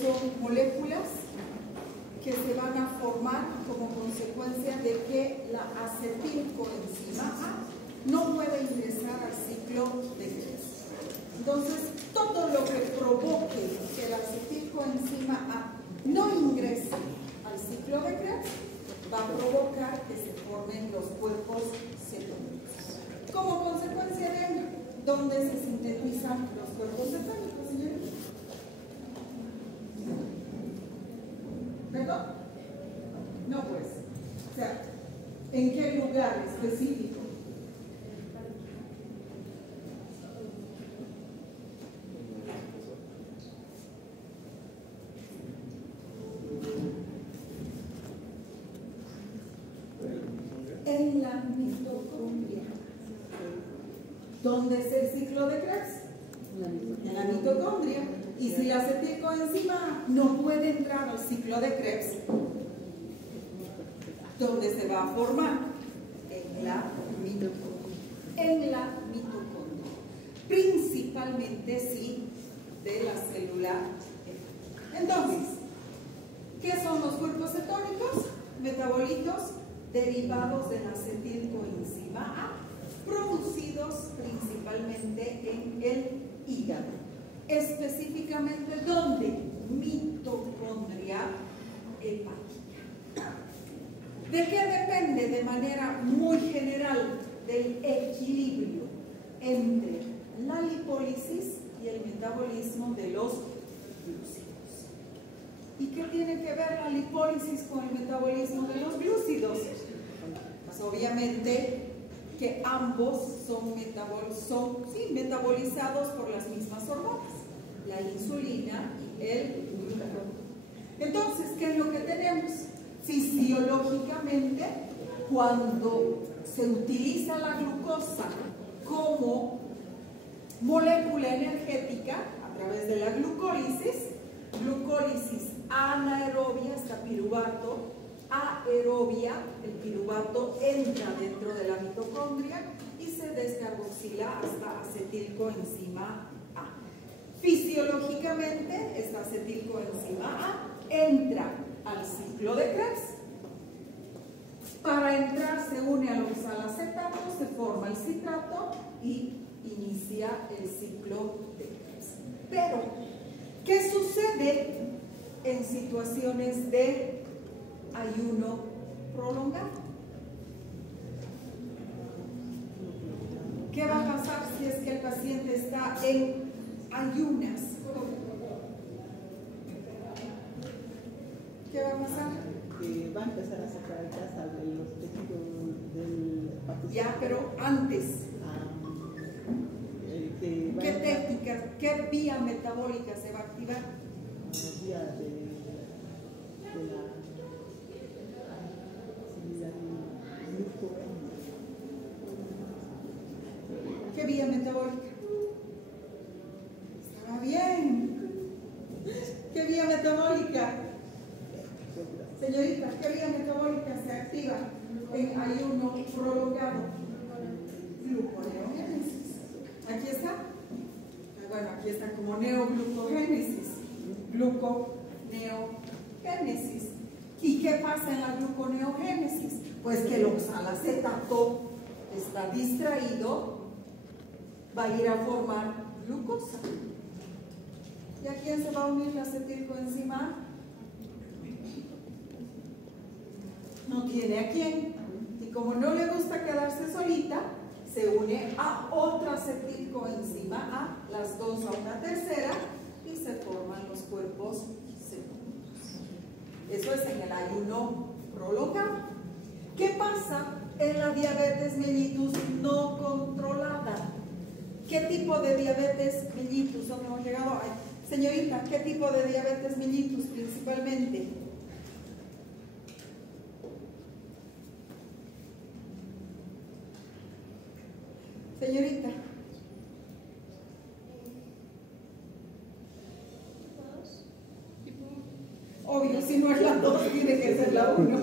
son moléculas que se van a formar como consecuencia de que la acetilcoenzima A no puede ingresar al ciclo de Krebs. Entonces, todo lo que provoque que la acetilcoenzima A no ingrese al ciclo de Krebs va a provocar que se formen los cuerpos cetónicos. Como consecuencia de ello, ¿dónde se sintetizan los cuerpos cetónicos, señores? ¿Perdón? No, pues. O sea, ¿en qué lugar específico? En la mitocondria. ¿Dónde es el ciclo de Krebs? En la mitocondria. Y si la acetilcoenzima no puede entrar al ciclo de Krebs, ¿dónde se va a formar? En la mitocondria. En la mitocondria. Principalmente, sí, de la célula. Entonces, ¿qué son los cuerpos cetónicos? Metabolitos derivados de la acetilcoenzima A, producidos principalmente en el hígado. Específicamente, ¿dónde? Mitocondria hepática. ¿De qué depende de manera muy general del equilibrio entre la lipólisis y el metabolismo de los glúcidos? ¿Y qué tiene que ver la lipólisis con el metabolismo de los glúcidos? Pues obviamente que ambos son metabolizados por las mismas hormonas, la insulina y el glucagón. Entonces, ¿qué es lo que tenemos? Fisiológicamente, cuando se utiliza la glucosa como molécula energética a través de la glucólisis anaerobia, está piruvato, aerobia, el piruvato entra dentro de la mitocondria y se descarboxila hasta acetilcoenzima A. Fisiológicamente, esta acetilcoenzima A entra al ciclo de Krebs. Para entrar se une al oxalacetato, se forma el citrato y inicia el ciclo de Krebs. Pero, ¿qué sucede en situaciones de ayuno prolongado? ¿Qué va a pasar si es que el paciente está en ayunas? ¿Qué va a pasar? Que va a empezar a sacar grasa de los tejidos del participante. Ya, pero antes. ¿Qué técnica, qué vía metabólica se va a activar? Vía de la ¿Qué vía metabólica? Estaba bien. ¿Qué vía metabólica? Señorita, ¿qué vía metabólica se activa en ayuno prolongado? Gluconeogénesis. Aquí está. Bueno, aquí está como neoglucogénesis. Gluconeogénesis. ¿Y qué pasa en la gluconeogénesis? Pues que el oxalacetato está distraído, va a ir a formar glucosa. ¿Y a quién se va a unir la acetilcoenzima? No tiene a quién. Y como no le gusta quedarse solita, se une a otra acetilcoenzima A, las dos a una tercera, y se forman los cuerpos cetónicos. Eso es en el ayuno prolongado. ¿Qué pasa en la diabetes mellitus no controlada? ¿Qué tipo de diabetes mellitus? ¿Dónde hemos llegado? Ay, señorita, ¿qué tipo de diabetes mellitus principalmente? Señorita. Obvio, si no es la 2, tiene que ser la 1.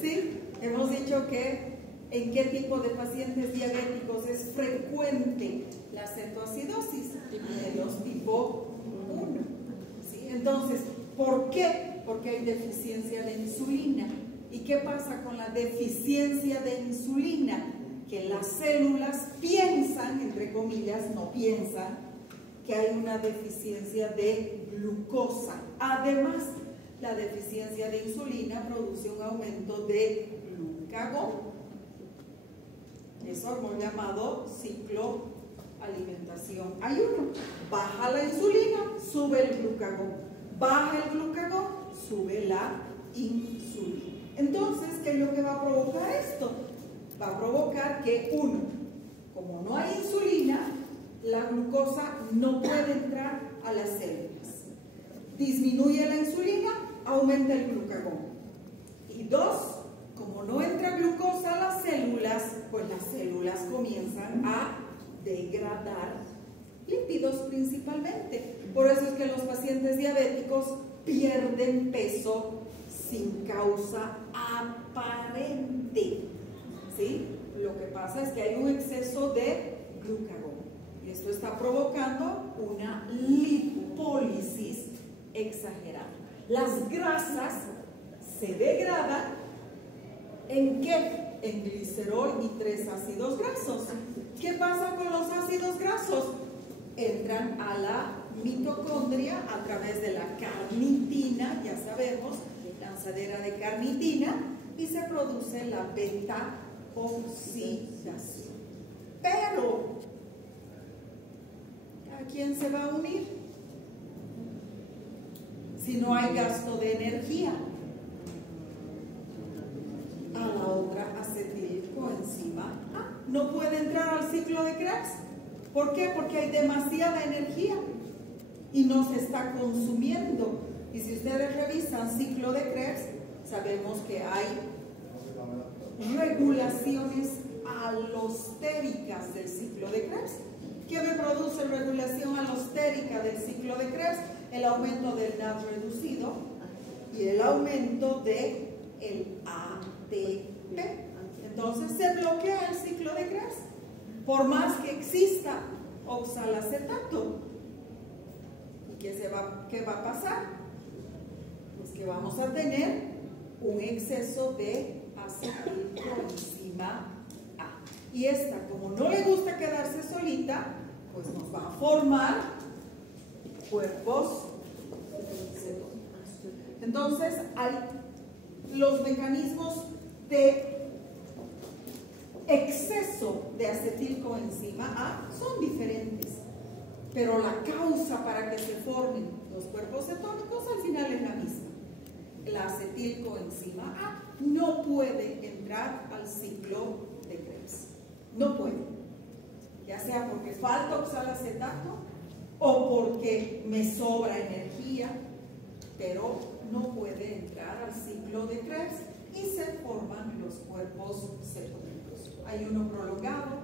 ¿Sí? Hemos dicho que en qué tipo de pacientes diabéticos es frecuente la cetoacidosis, en los tipo 1. ¿Sí? Entonces, ¿Por qué? Porque hay deficiencia de insulina. ¿Y qué pasa con la deficiencia de insulina? Que las células piensan, entre comillas, no piensan, que hay una deficiencia de glucosa. Además, la deficiencia de insulina produce un aumento de glucagón. Es hormona llamado ciclo alimentación-ayuno. Baja la insulina, sube el glucagón. Baja el glucagón, sube la insulina. Entonces, ¿qué es lo que va a provocar esto? Va a provocar que, uno, como no hay insulina, la glucosa no puede entrar a las células. Disminuye la insulina, aumenta el glucagón. Y dos, como no entra glucosa a las células, pues las células comienzan a degradar lípidos principalmente. Por eso es que los pacientes diabéticos pierden peso sin causa aparente. ¿Sí? Lo que pasa es que hay un exceso de glucagón. Y esto está provocando una lipólisis exagerada. Las grasas se degradan ¿en qué? En glicerol y 3 ácidos grasos. ¿Qué pasa con los ácidos grasos? Entran a la mitocondria a través de la carnitina, ya sabemos, lanzadera de carnitina, y se produce la beta-oxidación. Pero, ¿a quién se va a unir? Si no hay gasto de energía, a la otra acetilcoenzima A. No puede entrar al ciclo de Krebs. ¿Por qué? Porque hay demasiada energía y no se está consumiendo. Y si ustedes revisan ciclo de Krebs, sabemos que hay regulaciones alostéricas del ciclo de Krebs. ¿Qué me produce regulación alostérica del ciclo de Krebs? El aumento del NAD reducido y el aumento del ATP. Entonces se bloquea el ciclo de Krebs, por más que exista oxalacetato. ¿Y qué va a pasar? Pues que vamos a tener un exceso de acetilcoenzima A. Y esta, como no le gusta quedarse solita, pues nos va a formar cuerpos cetónicos. Entonces, los mecanismos de exceso de acetilcoenzima A son diferentes, pero la causa para que se formen los cuerpos cetónicos al final es la misma. La acetilcoenzima A no puede entrar al ciclo de Krebs. No puede. Ya sea porque falta oxalacetato o porque me sobra energía, pero no puede entrar al ciclo de Krebs y se forman los cuerpos cetónicos. Ayuno prolongado,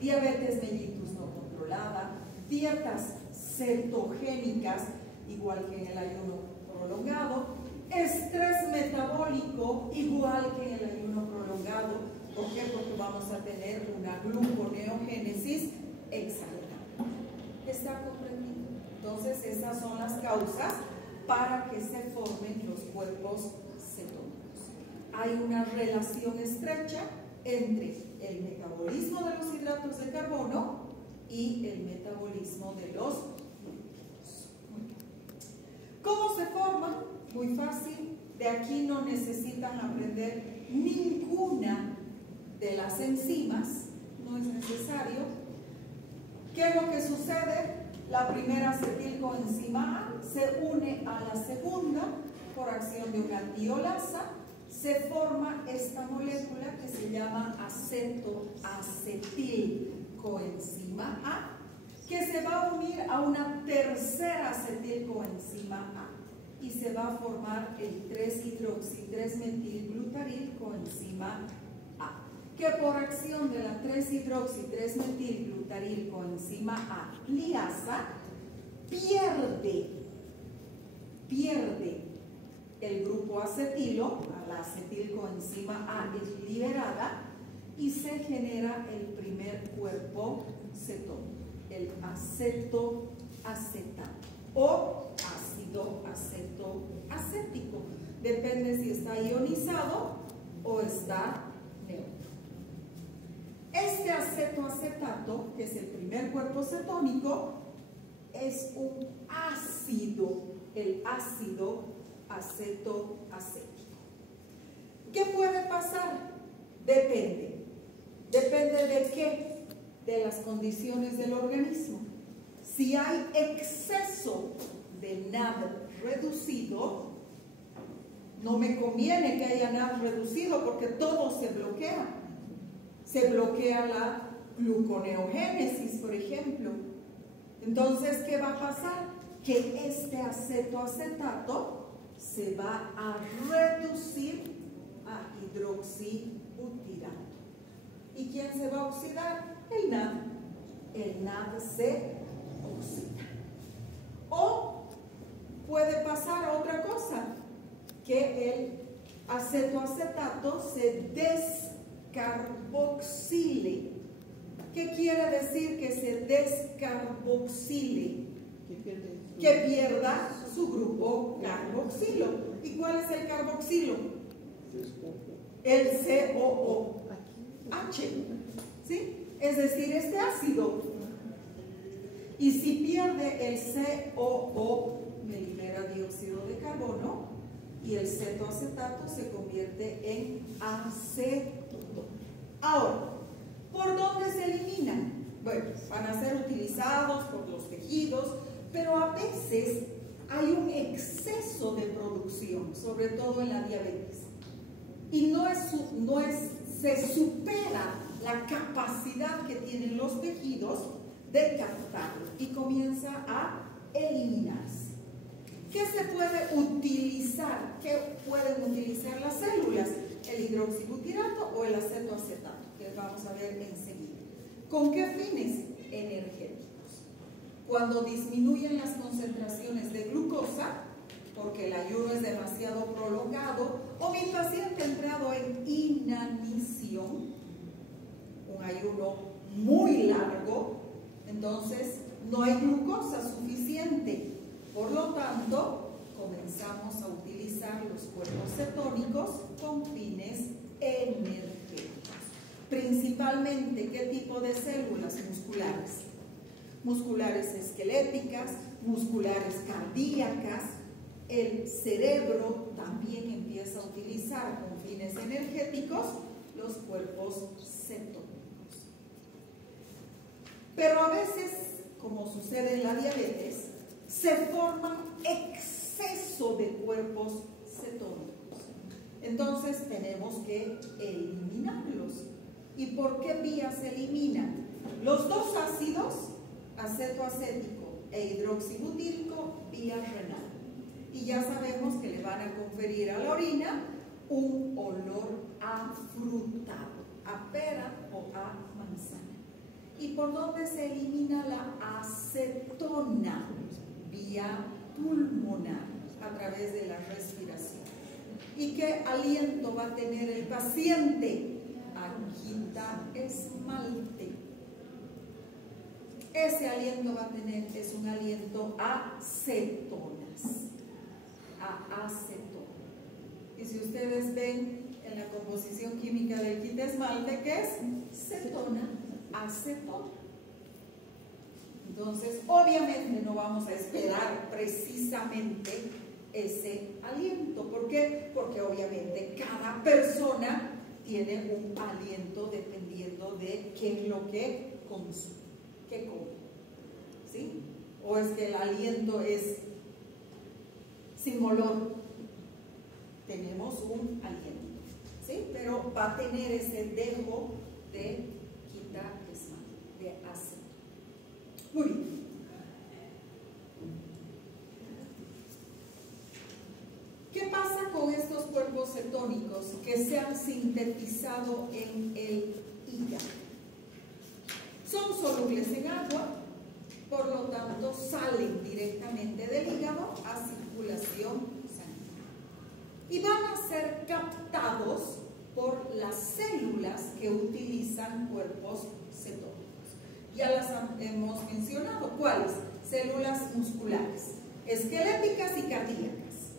diabetes mellitus no controlada, dietas cetogénicas, igual que en el ayuno prolongado, estrés metabólico, igual que en el ayuno prolongado. ¿Por qué? Porque vamos a tener una gluconeogénesis exagerada. ¿Está comprendido? Entonces, estas son las causas para que se formen los cuerpos cetónicos. Hay una relación estrecha entre el metabolismo de los hidratos de carbono y el metabolismo de los lípidos. ¿Cómo se forman? Muy fácil. De aquí no necesitan aprender ninguna de las enzimas, no es necesario. ¿Qué es lo que sucede? La primera acetilcoenzima A se une a la segunda por acción de una tiolasa. Se forma esta molécula que se llama acetoacetilcoenzima A, que se va a unir a una tercera acetilcoenzima A y se va a formar el 3-hidroxi-3-metilglutarilcoenzima A, que por acción de la 3-hidroxi-3-metilglutarilcoenzima A liasa pierde el grupo acetilo, la acetilcoenzima A es liberada y se genera el primer cuerpo cetónico, el acetoacetato o ácido ácido acetoacético. Depende si está ionizado o está neutro. Este acetoacetato, que es el primer cuerpo cetónico, es un ácido, el ácido acetoacético. ¿Qué puede pasar? Depende. ¿Depende de qué? De las condiciones del organismo. Si hay exceso de NAD reducido, no me conviene que haya NAD reducido porque todo se bloquea. Se bloquea la gluconeogénesis, por ejemplo. Entonces, ¿qué va a pasar? Que este acetoacetato se va a reducir a hidroxibutirato. ¿Y quién se va a oxidar? El NAD. El NAD se oxida. O puede pasar otra cosa, que el acetoacetato se descarboxile. ¿Qué quiere decir que se descarboxile? Que pierda su grupo carboxilo. ¿Y cuál es el carboxilo? El COOH. ¿Sí? Es decir, este ácido. Y si pierde el COO, me libera dióxido de carbono y el cetoacetato se convierte en acetona. Ahora, ¿por dónde se eliminan? Bueno, van a ser utilizados por los tejidos, pero a veces hay un exceso de producción, sobre todo en la diabetes. Y se supera la capacidad que tienen los tejidos de captarlo y comienza a eliminarse. ¿Qué se puede utilizar? ¿Qué pueden utilizar las células? El hidroxibutirato o el acetoacetato, que vamos a ver enseguida. ¿Con qué fines? Energéticos. Cuando disminuyen las concentraciones de glucosa, porque el ayuno es demasiado prolongado, o mi paciente ha entrado en inanición, un ayuno muy largo, entonces no hay glucosa suficiente. Por lo tanto, comenzamos a utilizar los cuerpos cetónicos con fines energéticos. Principalmente, ¿qué tipo de células musculares? Musculares esqueléticas, musculares cardíacas. El cerebro también empieza a utilizar con fines energéticos los cuerpos cetónicos. Pero a veces, como sucede en la diabetes, se forman exceso de cuerpos cetónicos. Entonces tenemos que eliminarlos. ¿Y por qué vías se eliminan? Los dos ácidos, acetoacético e hidroxibutírico, vía renal. Y ya sabemos que le van a conferir a la orina un olor afrutado, a pera o a manzana. ¿Y por dónde se elimina la acetona? Vía pulmonar, a través de la respiración. ¿Y qué aliento va a tener el paciente? Agita esmalte. Ese aliento va a tener, es un aliento a cetonas. A acetona. Y si ustedes ven en la composición química del quita esmalte, ¿qué es? Cetona, acetona. Entonces, obviamente no vamos a esperar precisamente ese aliento. ¿Por qué? Porque obviamente cada persona tiene un aliento dependiendo de qué es lo que consume, qué come. ¿Sí? O es que el aliento es sin olor. Tenemos un aliento, ¿sí? Pero va a tener ese dejo de quita esmalte, de ácido. Muy bien. ¿Qué pasa con estos cuerpos cetónicos que se han sintetizado en el hígado? Son solubles en agua, por lo tanto salen directamente del hígado a circulación sanguínea y van a ser captados por las células que utilizan cuerpos cetónicos. Ya las hemos mencionado. ¿Cuáles? Células musculares. esqueléticas y cardíacas.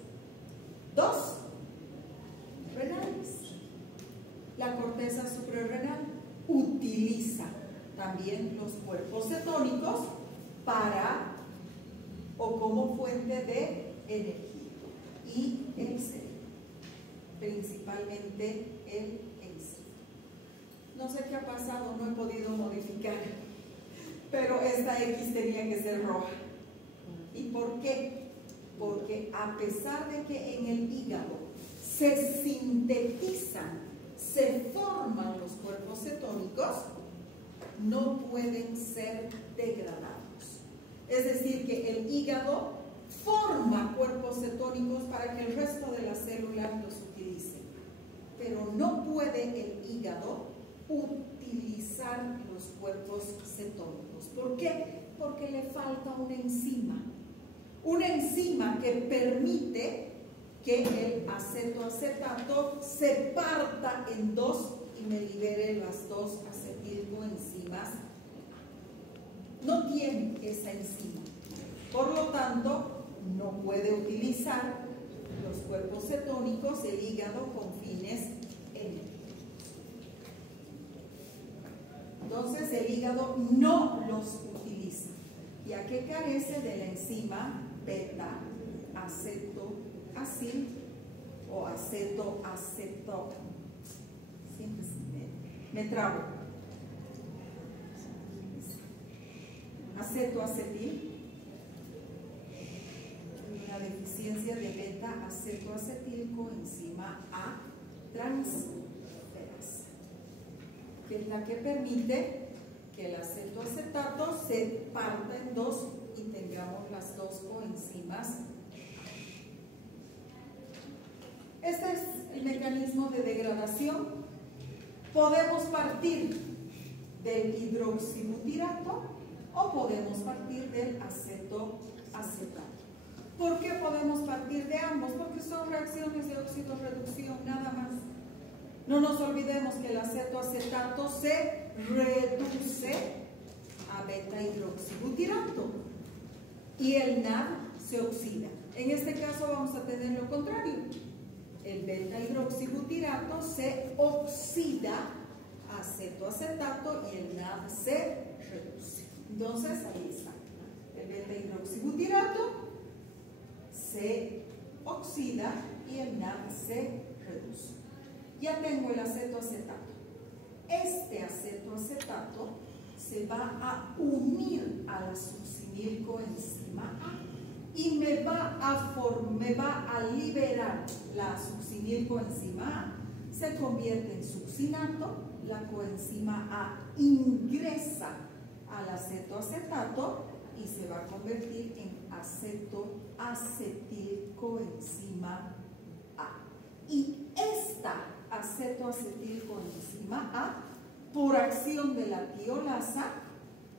2, renales. La corteza suprarrenal utiliza también los cuerpos cetónicos para o como fuente de energía. Y el cerebro, principalmente el encéfalo. No sé qué ha pasado, no he podido modificar, pero esta X tenía que ser roja. ¿Y por qué? Porque a pesar de que en el hígado se sintetizan, se forman los cuerpos cetónicos, no pueden ser degradados. Es decir, que el hígado forma cuerpos cetónicos para que el resto de las células los utilicen, pero no puede el hígado utilizar los cuerpos cetónicos. ¿Por qué? Porque le falta una enzima que permite que el acetoacetato se parta en dos y me libere las dos acetilcoenzimas. No tiene esa enzima, por lo tanto no puede utilizar los cuerpos cetónicos el hígado con fines energéticos. Entonces el hígado no los utiliza, ya que carece de la enzima beta acetoacil o acetoaceto. Siempre me trabo. Acetoacetil. La deficiencia de beta-acetoacetilcoenzima A transferasa, que es la que permite que el acetoacetato se parta en dos y tengamos las dos coenzimas. Este es el mecanismo de degradación. Podemos partir del hidroxibutirato o podemos partir del acetoacetato. ¿Por qué podemos partir de ambos? Porque son reacciones de oxidorreducción, nada más. No nos olvidemos que el acetoacetato se reduce a beta-hidroxibutirato y el NAD se oxida. En este caso vamos a tener lo contrario. El beta-hidroxibutirato se oxida a acetoacetato y el NAD se reduce. Entonces, ahí está. El beta-hidroxibutirato se oxida y el NAD se reduce. Ya tengo el acetoacetato. Este acetoacetato se va a unir a la succinilcoenzima A y me va a liberar la succinilcoenzima A. Se convierte en succinato, la coenzima A ingresa al acetoacetato y se va a convertir en acetoacetilcoenzima A. Y esta acetoacetilcoenzima A, por acción de la tiolasa,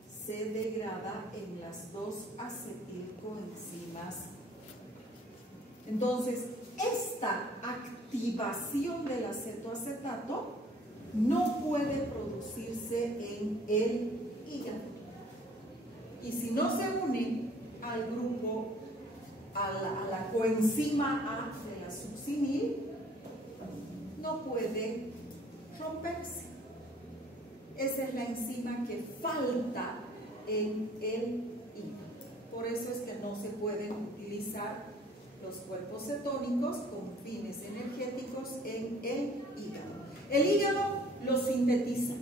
se degrada en las dos acetilcoenzimas. Entonces, esta activación del acetoacetato no puede producirse en el hígado. Y si no se une al grupo, a la coenzima A de la succinil, no puede romperse. Esa es la enzima que falta en el hígado. Por eso es que no se pueden utilizar los cuerpos cetónicos con fines energéticos en el hígado. El hígado los sintetiza,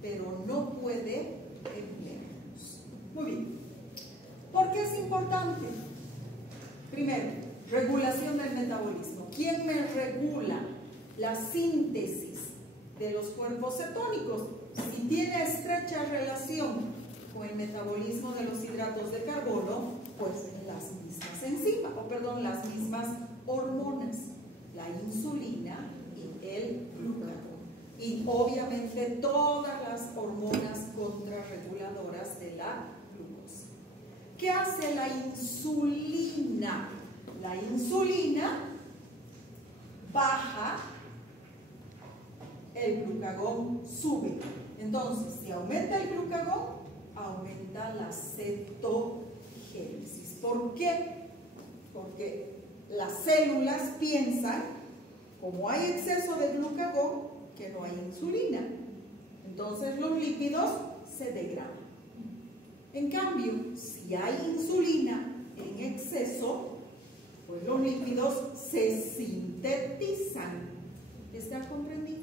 pero no puede emplearlos. Muy bien. ¿Por qué es importante? Primero, regulación del metabolismo. ¿Quién me regula la síntesis de los cuerpos cetónicos? Si tiene estrecha relación con el metabolismo de los hidratos de carbono, pues las mismas enzimas, las mismas hormonas, la insulina y el glucagón. Y obviamente todas las hormonas contrarreguladoras de la glucosa. ¿Qué hace la insulina? La insulina baja, el glucagón sube. Entonces, si aumenta el glucagón, aumenta la cetogénesis. ¿Por qué? porque las células piensan, como hay exceso de glucagón, que no hay insulina. Entonces los lípidos se degradan. En cambio, si hay insulina en exceso, pues los lípidos se sintetizan. ¿Está comprendido?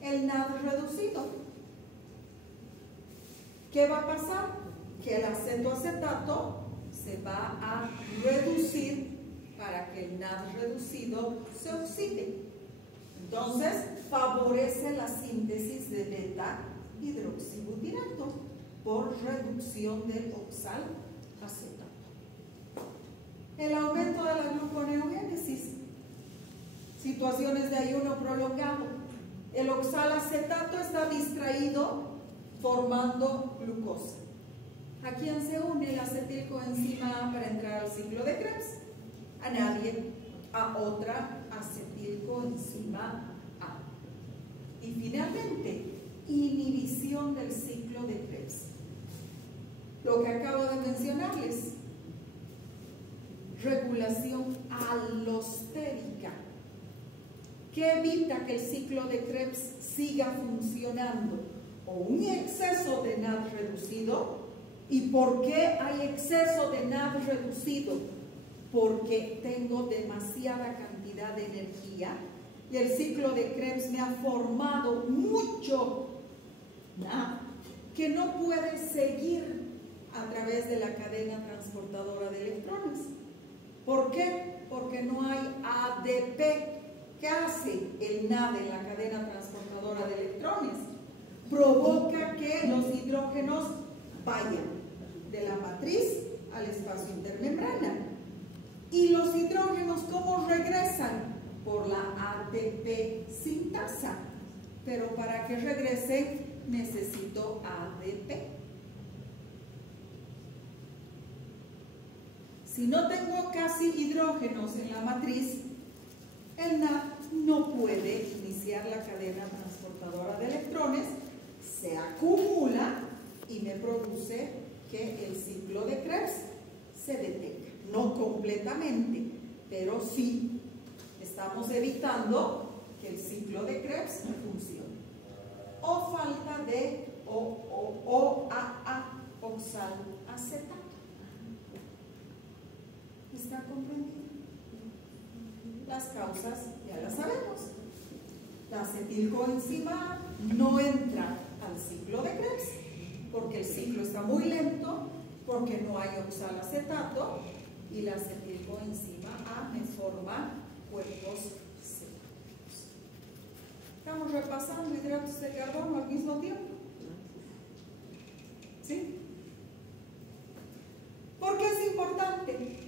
El NAD reducido. ¿Qué va a pasar? Que el acetoacetato se va a reducir para que el NAD reducido se oxide. Entonces, favorece la síntesis de beta-hidroxibutirato por reducción del oxalacetato. El aumento de la gluconeogénesis. Situaciones de ayuno prolongado. El oxalacetato está distraído formando glucosa. ¿A quién se une el acetilcoenzima A para entrar al ciclo de Krebs? A nadie. A otra acetilcoenzima A. Y finalmente, inhibición del ciclo de Krebs. Lo que acabo de mencionarles. Regulación alostérica, que evita que el ciclo de Krebs siga funcionando, o un exceso de NAD reducido. ¿Y por qué hay exceso de NAD reducido? Porque tengo demasiada cantidad de energía y el ciclo de Krebs me ha formado mucho NAD que no puede seguir a través de la cadena transportadora de electrones. ¿Por qué? Porque no hay ADP. ¿Qué hace el NAD en la cadena transportadora de electrones? Provoca que los hidrógenos vayan de la matriz al espacio intermembrana. ¿Y los hidrógenos cómo regresan? Por la ATP sintasa. Pero para que regresen necesito ADP. Si no tengo casi hidrógenos en la matriz, el NAD no puede iniciar la cadena transportadora de electrones, se acumula y me produce que el ciclo de Krebs se detenga. No completamente, pero sí estamos evitando que el ciclo de Krebs funcione. O falta de OAA, oxalacetato. ¿Está comprendido? Las causas ya las sabemos. La acetilcoenzima no entra al ciclo de Krebs porque el ciclo está muy lento, porque no hay oxalacetato y la acetilcoenzima A me forma cuerpos cetónicos. Estamos repasando hidratos de carbono al mismo tiempo. ¿Sí? ¿Por qué es importante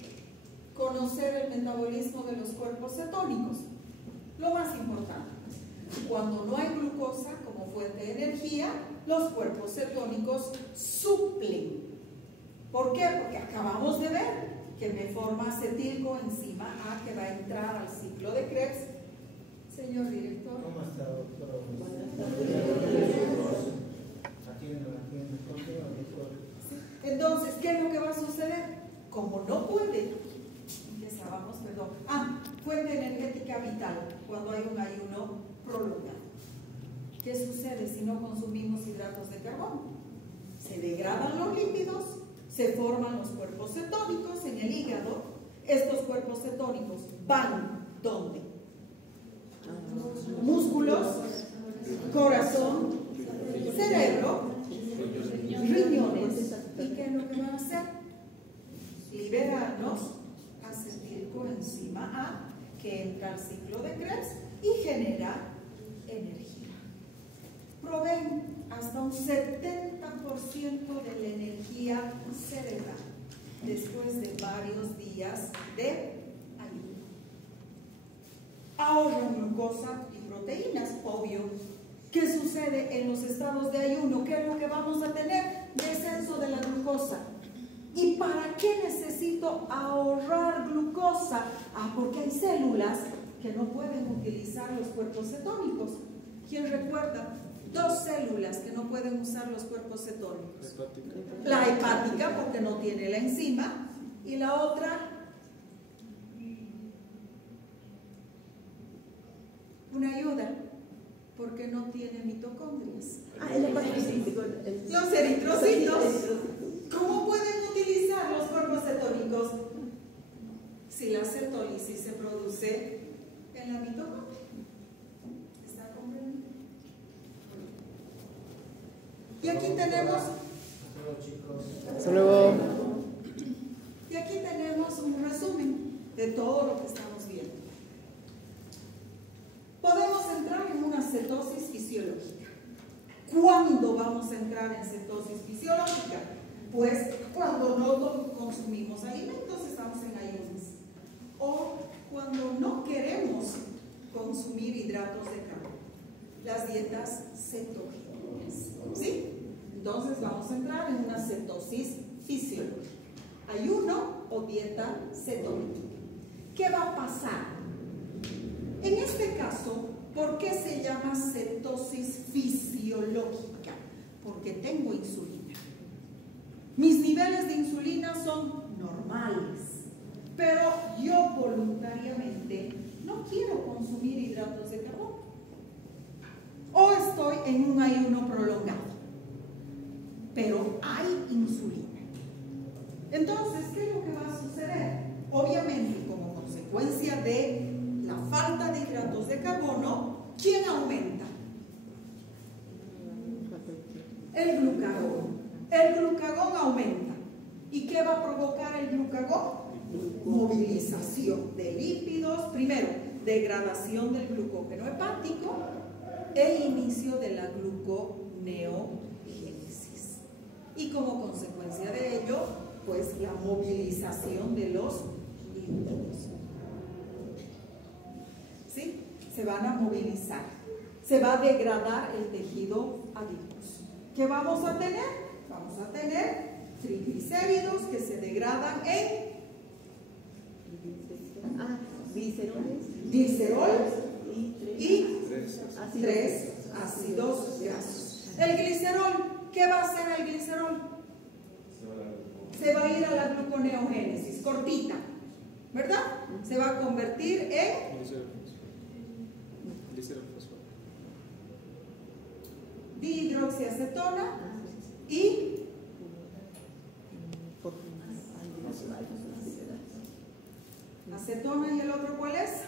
conocer el metabolismo de los cuerpos cetónicos? Lo más importante, cuando no hay glucosa como fuente de energía, los cuerpos cetónicos suplen. ¿Por qué? Porque acabamos de ver que me forma acetilcoenzima A que va a entrar al ciclo de Krebs. Señor director. ¿Cómo está, doctora? Buenas tardes. Entonces, ¿qué es lo que va a suceder? Como no puede, fuente energética vital cuando hay un ayuno prolongado. ¿Qué sucede si no consumimos hidratos de carbono? Se degradan los lípidos, se forman los cuerpos cetónicos en el hígado. Estos cuerpos cetónicos van ¿dónde? Músculos, corazón, cerebro, riñones. ¿Y qué es lo que van a hacer? Liberarnos acetilcoenzima A que entra al ciclo de Krebs y genera energía. Proveen hasta un 70% de la energía cerebral después de varios días de ayuno. Ahorran glucosa y proteínas, obvio. ¿Qué sucede en los estados de ayuno? ¿Qué es lo que vamos a tener? Descenso de la glucosa. ¿Y para qué necesito ahorrar glucosa? Porque hay células que no pueden utilizar los cuerpos cetónicos. ¿Quién recuerda? Dos células que no pueden usar los cuerpos cetónicos. La hepática, porque no tiene la enzima, Y la otra, una ayuda, porque no tiene mitocondrias. Los eritrocitos. ¿Cómo pueden utilizar los cuerpos cetónicos si la cetólisis se produce en la mitocondria? ¿Está comprendiendo? Y aquí tenemos. Hasta luego. Y aquí tenemos un resumen de todo lo que estamos viendo. Podemos entrar en una cetosis fisiológica. ¿Cuándo vamos a entrar en cetosis fisiológica? Pues cuando no consumimos alimentos, estamos en ayunas. O cuando no queremos consumir hidratos de carbono. Las dietas cetogénicas. ¿Sí? Entonces vamos a entrar en una cetosis fisiológica. Ayuno o dieta cetónica. ¿Qué va a pasar? En este caso, ¿por qué se llama cetosis fisiológica? Porque tengo insulina. Mis niveles de insulina son normales, pero yo voluntariamente no quiero consumir hidratos de carbono. O estoy en un ayuno prolongado, pero hay insulina. Entonces, ¿qué es lo que va a suceder? Obviamente, como consecuencia de la falta de hidratos de carbono, ¿quién aumenta? El glucagón. El glucagón aumenta. ¿Y qué va a provocar el glucagón? Movilización de lípidos, primero, degradación del glucógeno hepático e inicio de la gluconeogénesis. Y como consecuencia de ello, pues la movilización de los lípidos. ¿Sí? Se van a movilizar. Se va a degradar el tejido adiposo. ¿Qué vamos a tener? Vamos a tener triglicéridos que se degradan en glicerol y 3 ácidos grasos. El glicerol, ¿qué va a hacer el glicerol? Se va a ir a la gluconeogénesis, cortita, ¿verdad? Se va a convertir en dihidroxiacetona y acetona. ¿Y el otro cuál es?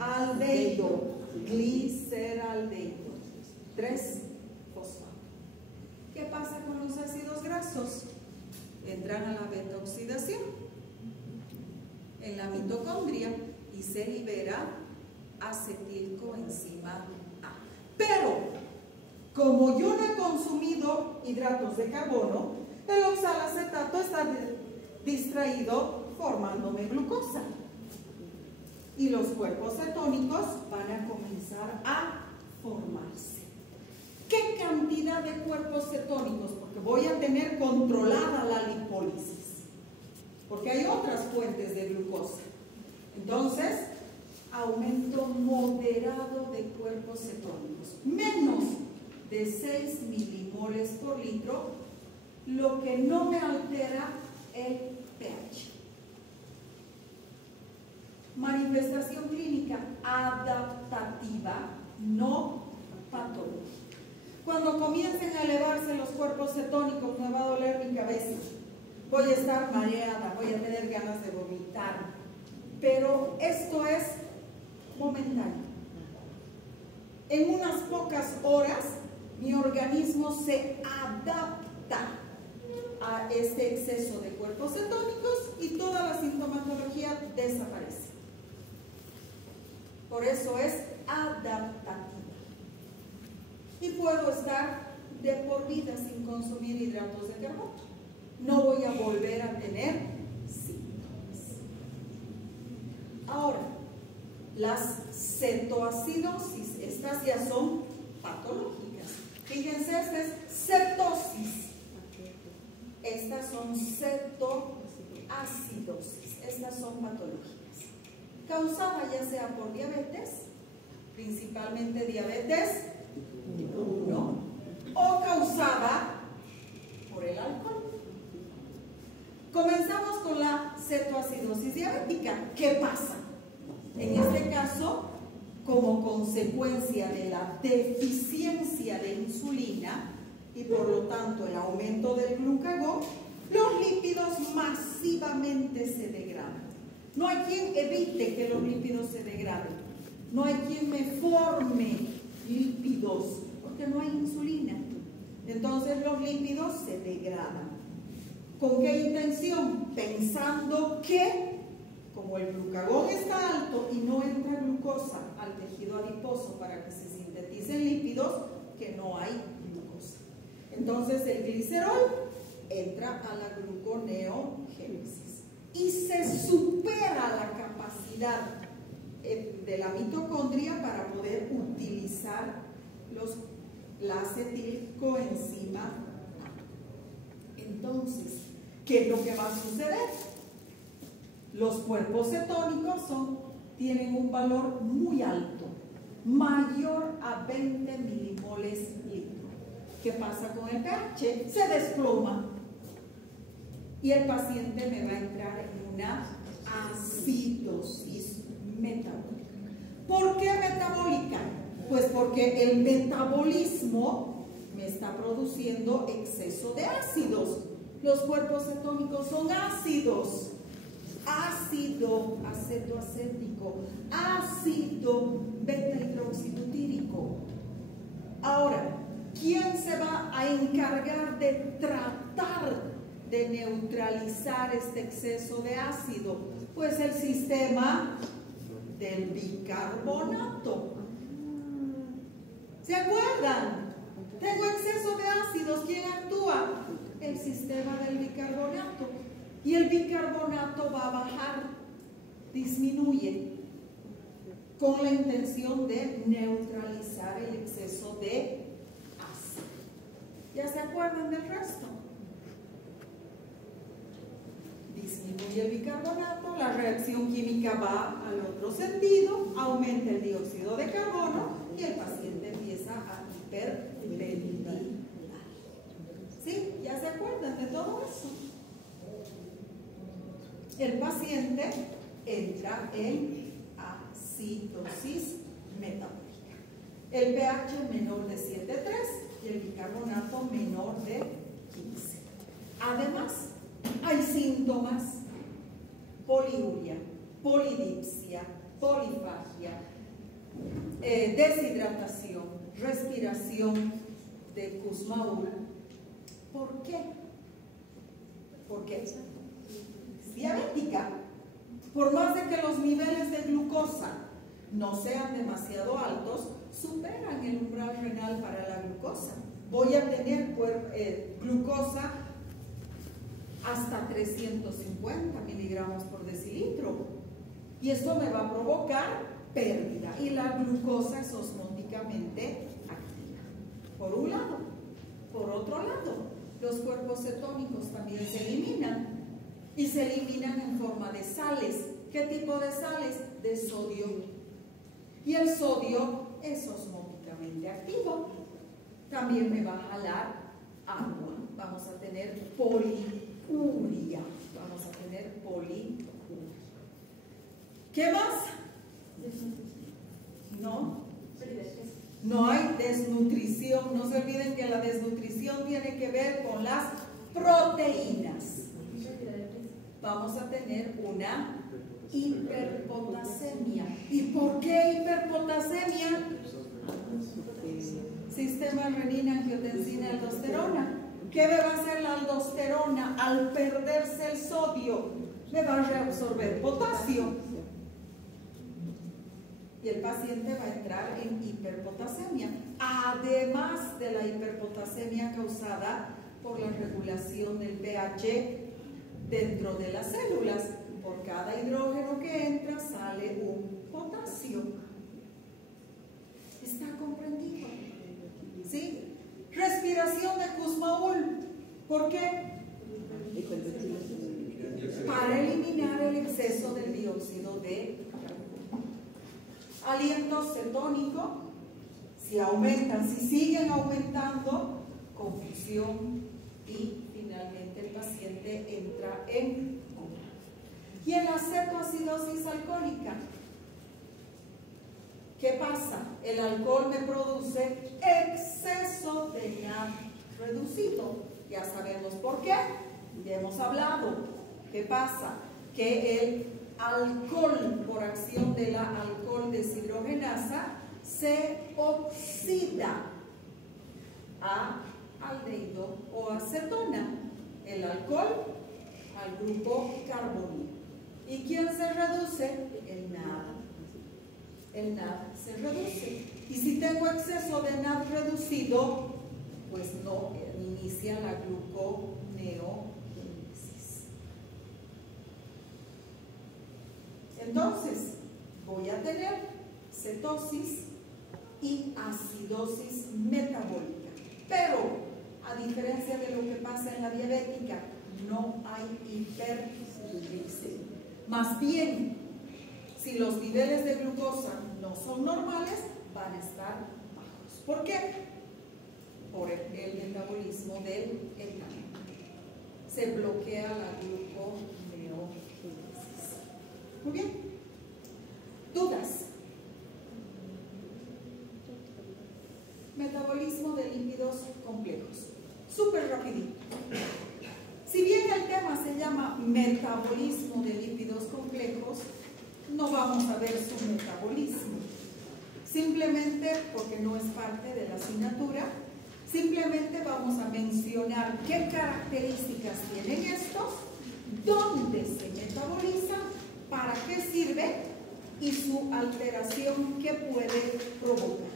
Aldehído, gliceraldehído, 3-fosfato. ¿Qué pasa con los ácidos grasos? Entran a la beta-oxidación en la mitocondria y se libera acetilcoenzima A. Pero, como yo no he consumido hidratos de carbono, el oxalacetato está distraído formándome glucosa. Y los cuerpos cetónicos van a comenzar a formarse. ¿Qué cantidad de cuerpos cetónicos? Porque voy a tener controlada la lipólisis. Porque hay otras fuentes de glucosa. Entonces, aumento moderado de cuerpos cetónicos. Menos de 6 milimoles por litro, lo que no me altera el pH. Manifestación clínica adaptativa, no patológica. Cuando comiencen a elevarse los cuerpos cetónicos, me va a doler mi cabeza, voy a estar mareada, voy a tener ganas de vomitar, pero esto es momentáneo. En unas pocas horas mi organismo se adapta a este exceso de cuerpos cetónicos y toda la sintomatología desaparece. Por eso es adaptativa. Y puedo estar de por vida sin consumir hidratos de carbono. No voy a volver a tener síntomas. Ahora, las cetoacidosis, estas ya son patológicas. Fíjense, esta es cetosis. Estas son cetoacidosis. Estas son patológicas. Causada ya sea por diabetes, principalmente diabetes tipo 1, o causada por el alcohol. Comenzamos con la cetoacidosis diabética. ¿Qué pasa? En este caso, como consecuencia de la deficiencia de insulina y por lo tanto el aumento del glucagón, los lípidos masivamente se degradan. No hay quien evite que los lípidos se degraden. No hay quien me forme lípidos, porque no hay insulina. Entonces los lípidos se degradan. ¿Con qué intención? Pensando que, como el glucagón está alto y no entra glucosa al tejido adiposo para que se sinteticen lípidos, que no hay glucosa. Entonces el glicerol entra a la gluconeogénesis y se supera la capacidad de la mitocondria para poder utilizar la acetilcoenzima A. Entonces, ¿qué es lo que va a suceder? Los cuerpos cetónicos tienen un valor muy alto, mayor a 20 milimoles litro. ¿Qué pasa con el pH? Se desploma y el paciente me va a entrar en una acidosis metabólica. ¿Por qué metabólica? Pues porque el metabolismo me está produciendo exceso de ácidos. Los cuerpos cetónicos son ácidos. Ácido acetoacético, ácido beta-hidroxibutírico. Ahora, ¿quién se va a encargar de tratar de neutralizar este exceso de ácido? Pues el sistema del bicarbonato. ¿Se acuerdan? Tengo exceso de ácidos. ¿Quién actúa? El sistema del bicarbonato. Y el bicarbonato va a bajar, disminuye, con la intención de neutralizar el exceso de ácido. ¿Ya se acuerdan del resto? Disminuye el bicarbonato, la reacción química va al otro sentido, aumenta el dióxido de carbono y el paciente empieza a hiperventilar. ¿Sí? ¿Ya se acuerdan de todo eso? El paciente entra en acidosis metabólica. El pH menor de 7,3 y el bicarbonato menor de 15. Además, hay síntomas: poliuria, polidipsia, polifagia, deshidratación, respiración de Kussmaul. ¿Por qué? Porque es diabética. Por más de que los niveles de glucosa no sean demasiado altos, superan el umbral renal para la glucosa. Voy a tener glucosa hasta 350 miligramos por decilitro y esto me va a provocar pérdida y la glucosa es osmóticamente activa. Por un lado. Por otro lado, los cuerpos cetónicos también se eliminan. Y se eliminan en forma de sales. ¿Qué tipo de sales? De sodio. Y el sodio es osmóticamente activo. También me va a jalar agua. Vamos a tener poliuria. ¿Qué más? No hay desnutrición. No se olviden que la desnutrición tiene que ver con las proteínas. Vamos a tener una hiperpotasemia. ¿Y por qué hiperpotasemia? Sistema renina, angiotensina, aldosterona. ¿Qué me va a hacer la aldosterona al perderse el sodio? Me va a reabsorber potasio. Y el paciente va a entrar en hiperpotasemia. Además de la hiperpotasemia causada por la regulación del pH dentro de las células, por cada hidrógeno que entra sale un potasio. ¿Está comprendido? ¿Sí? Respiración de Kussmaul. ¿Por qué? Para eliminar el exceso del dióxido de carbono. Aliento cetónico. Si aumentan, si siguen aumentando, confusión y finalmente finalmente el paciente entra en coma. Y en la cetoacidosis alcohólica, ¿qué pasa? El alcohol me produce exceso de NAD reducido. Ya sabemos por qué, ya hemos hablado. ¿Qué pasa? Que el alcohol, por acción de la alcohol deshidrogenasa, se oxida a aldehído o acetona, el alcohol al grupo carbonilo. ¿Y quién se reduce? El NAD. El NAD se reduce. Y si tengo exceso de NAD reducido, pues no inicia la gluconeogénesis. Entonces, voy a tener cetosis y acidosis metabólica. Pero, a diferencia de lo que pasa en la diabética, no hay hiperglicemia. Más bien, si los niveles de glucosa no son normales, van a estar bajos. ¿Por qué? Por el metabolismo del etanol. Se bloquea la gluconeogénesis. Muy bien. ¿Dudas? Metabolismo de lípidos complejos. Súper rapidito. Si bien el tema se llama metabolismo de lípidos complejos, no vamos a ver su metabolismo. Simplemente porque no es parte de la asignatura, simplemente vamos a mencionar qué características tienen estos, dónde se metabolizan, para qué sirve y su alteración que puede provocar.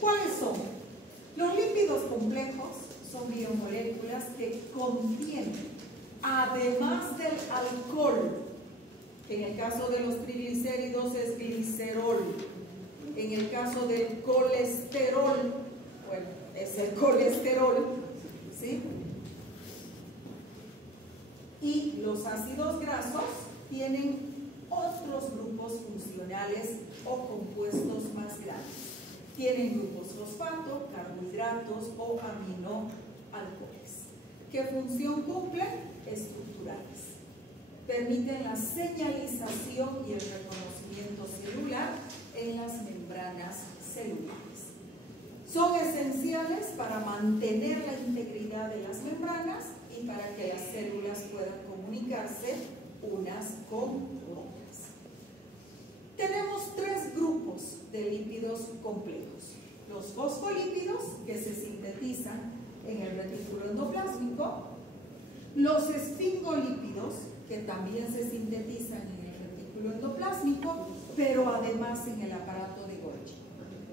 ¿Cuáles son? Los lípidos complejos son biomoléculas que contienen, además del alcohol, en el caso de los triglicéridos es glicerol, en el caso del colesterol, bueno, es el colesterol, ¿sí? Y los ácidos grasos tienen otros grupos funcionales o compuestos más grandes. Tienen grupos fosfato, carbohidratos o aminoalcoholes. ¿Qué función cumplen? Estructurales. Permiten la señalización y el reconocimiento celular en las membranas celulares. Son esenciales para mantener la integridad de las membranas y para que las células puedan comunicarse unas con otras. Tenemos tres grupos de lípidos complejos. Los fosfolípidos, que se sintetizan en el retículo endoplásmico, los esfingolípidos, que también se sintetizan en el retículo endoplásmico, pero además en el aparato de Golgi,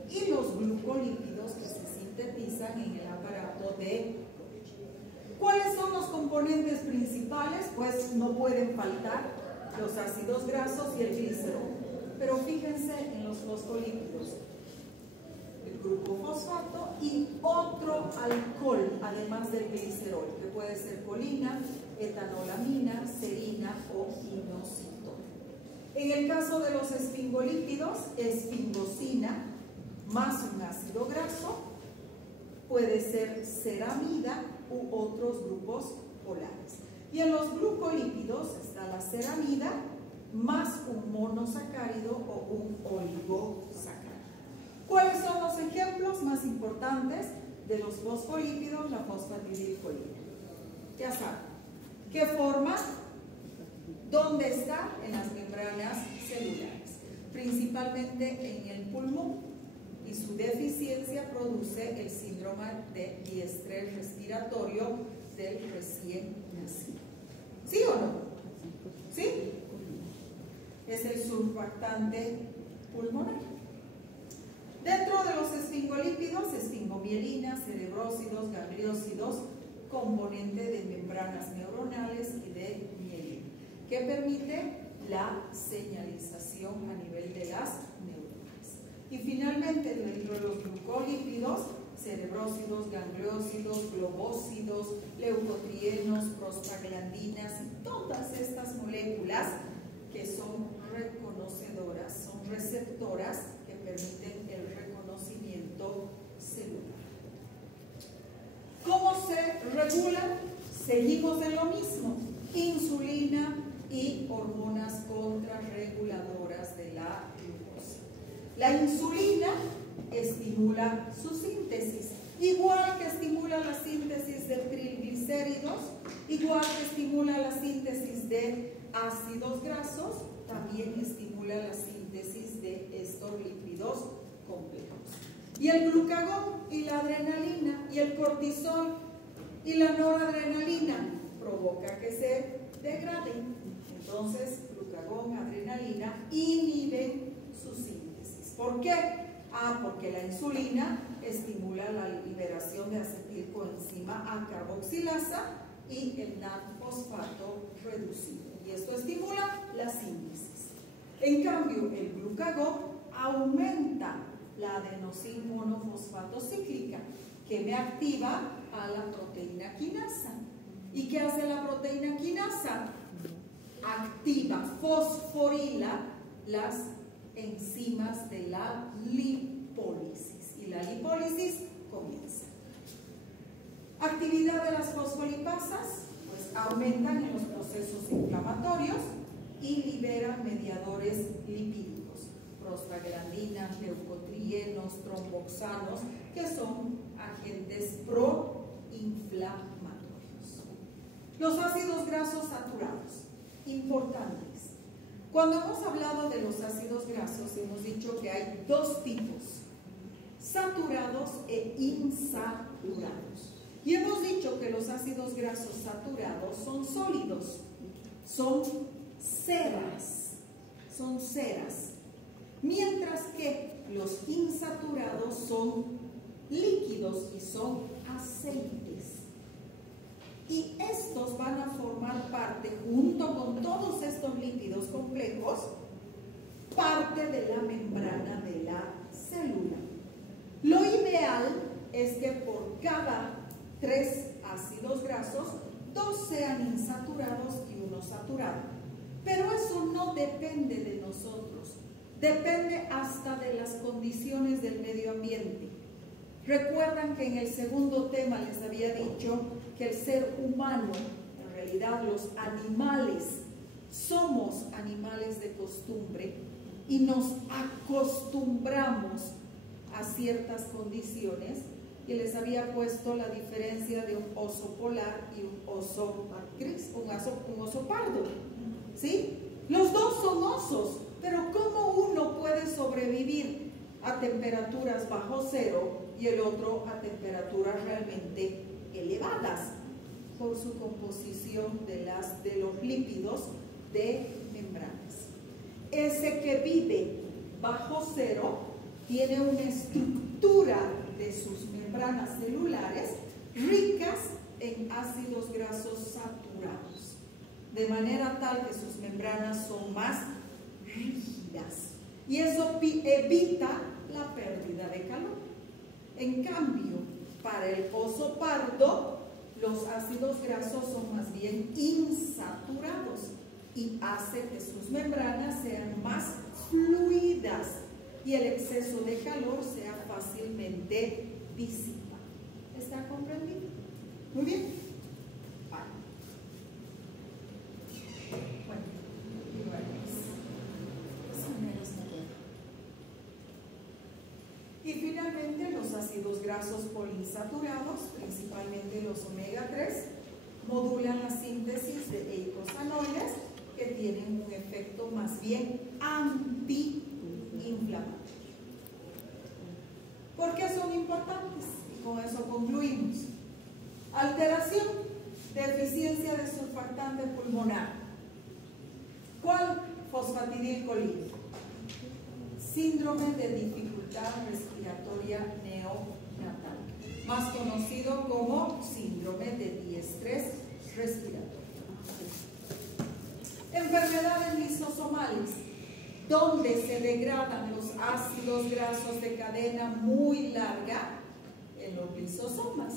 y los glucolípidos, que se sintetizan en el aparato de Golgi. ¿Cuáles son los componentes principales? Pues no pueden faltar los ácidos grasos y el glicerol. Pero fíjense en los fosfolípidos, el grupo fosfato y otro alcohol, además del glicerol, que puede ser colina, etanolamina, serina o inositol. En el caso de los esfingolípidos, esfingosina más un ácido graso, puede ser ceramida u otros grupos polares. Y en los glucolípidos está la ceramida más un monosacárido o un oligosacárido. ¿Cuáles son los ejemplos más importantes de los fosfolípidos? La fosfatidilcolina. Ya saben. ¿Qué forma? ¿Dónde está? En las membranas celulares, principalmente en el pulmón, y su deficiencia produce el síndrome de diestrés respiratorio del recién nacido. ¿Sí o no? ¿Sí? Es el surfactante pulmonar. Dentro de los esfingolípidos, esfingomielina, cerebrósidos, gangliósidos, componente de membranas neuronales y de mielina, que permite la señalización a nivel de las neuronas. Y finalmente, dentro de los glucolípidos, cerebrósidos, gangliósidos, globósidos, leucotrienos, prostaglandinas y todas estas moléculas que son reconocedoras, son receptoras que permiten el reconocimiento celular. ¿Cómo se regulan? Se seguimos en lo mismo, insulina y hormonas contrarreguladoras de la glucosa. La insulina estimula su síntesis, igual que estimula la síntesis de triglicéridos, igual que estimula la síntesis de ácidos grasos, también estimula la síntesis de estos lípidos complejos. Y el glucagón y la adrenalina y el cortisol y la noradrenalina provoca que se degraden. Entonces, glucagón, adrenalina inhiben su síntesis. ¿Por qué? Porque la insulina estimula la liberación de acetilcoenzima A carboxilasa y el NAD-fosfato reducido. Y esto estimula la síntesis. En cambio, el glucagón aumenta la adenosín-monofosfato cíclica, que me activa a la proteína quinasa. ¿Y qué hace la proteína quinasa? Activa, fosforila las enzimas de la lipólisis. Y la lipólisis comienza. Actividad de las fosfolipasas, pues aumentan en los procesos inflamatorios y liberan mediadores lipídicos, prostaglandinas, leucotrienos, tromboxanos, que son agentes proinflamatorios. Los ácidos grasos saturados, importantes. Cuando hemos hablado de los ácidos grasos, hemos dicho que hay dos tipos, saturados e insaturados. Y hemos dicho que los ácidos grasos saturados son sólidos, son ceras, mientras que los insaturados son líquidos y son aceites. Y estos van a formar parte, junto con todos estos lípidos complejos, parte de la membrana de la célula. Lo ideal es que por cada 3 ácidos grasos, 2 sean insaturados y 1 saturado. Pero eso no depende de nosotros, depende hasta de las condiciones del medio ambiente. Recuerdan que en el segundo tema les había dicho que el ser humano, en realidad los animales, somos animales de costumbre y nos acostumbramos a ciertas condiciones, y les había puesto la diferencia de un oso polar y un oso gris, un oso pardo, ¿sí? Los dos son osos, pero ¿cómo uno puede sobrevivir a temperaturas bajo cero y el otro a temperaturas realmente elevadas? Por su composición de los lípidos de membranas. Ese que vive bajo cero tiene una estructura de sus membranas celulares ricas en ácidos grasos saturados, de manera tal que sus membranas son más rígidas, y eso evita la pérdida de calor. En cambio, para el oso pardo, los ácidos grasos son más bien insaturados y hace que sus membranas sean más fluidas y el exceso de calor sea fácilmente disipado. ¿Está comprendido? Muy bien. Vale. Bueno, y finalmente los ácidos grasos poliinsaturados, principalmente los omega 3, modulan la síntesis de eicosanoides que tienen un efecto más bien antiinflamatorio. ¿Por qué son importantes? Y con eso concluimos. Alteración, deficiencia de surfactante pulmonar. ¿Cuál? Fosfatidilcolina. Síndrome de dificultad respiratoria neonatal, más conocido como síndrome de diestrés respiratorio. Enfermedades lisosomales, donde se degradan los ácidos grasos de cadena muy larga en los lisosomas.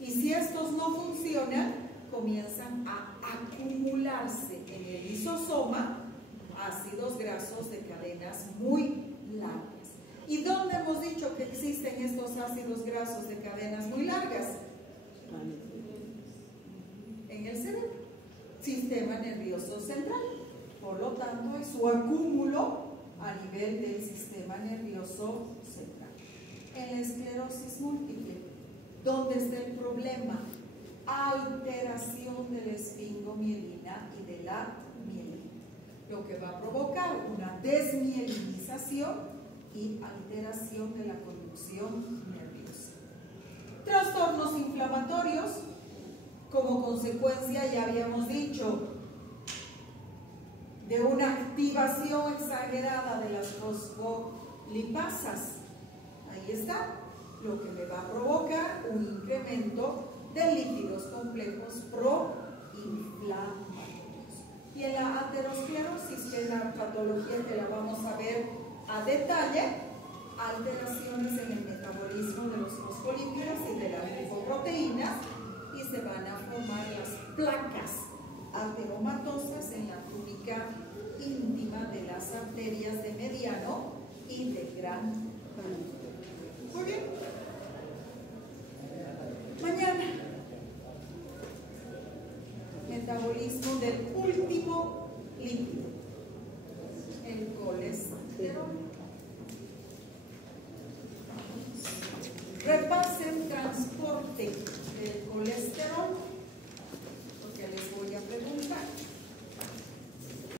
Y si estos no funcionan, comienzan a acumularse en el lisosoma ácidos grasos de cadenas muy largas. ¿Y dónde hemos dicho que existen estos ácidos grasos de cadenas muy largas? el cerebro, sistema nervioso central. Por lo tanto, es su acúmulo a nivel del sistema nervioso central. En la esclerosis múltiple, ¿dónde está el problema? Alteración de la esfingomielina y de la mielina, lo que va a provocar una desmielinización y alteración de la conducción nerviosa. Trastornos inflamatorios, como consecuencia, ya habíamos dicho, de una activación exagerada de las fosfolipasas. Ahí está, lo que me va a provocar un incremento de lípidos complejos proinflamatorios. Y en la aterosclerosis, que es la patología que la vamos a ver a detalle, alteraciones en el metabolismo de los fosfolípidos y de las lipoproteínas, y se van a formar las placas ateromatosas en la túnica íntima de las arterias de mediano y de gran diámetro. Muy bien. Mañana, metabolismo del último lípido, el colesterol. Repasen transporte del colesterol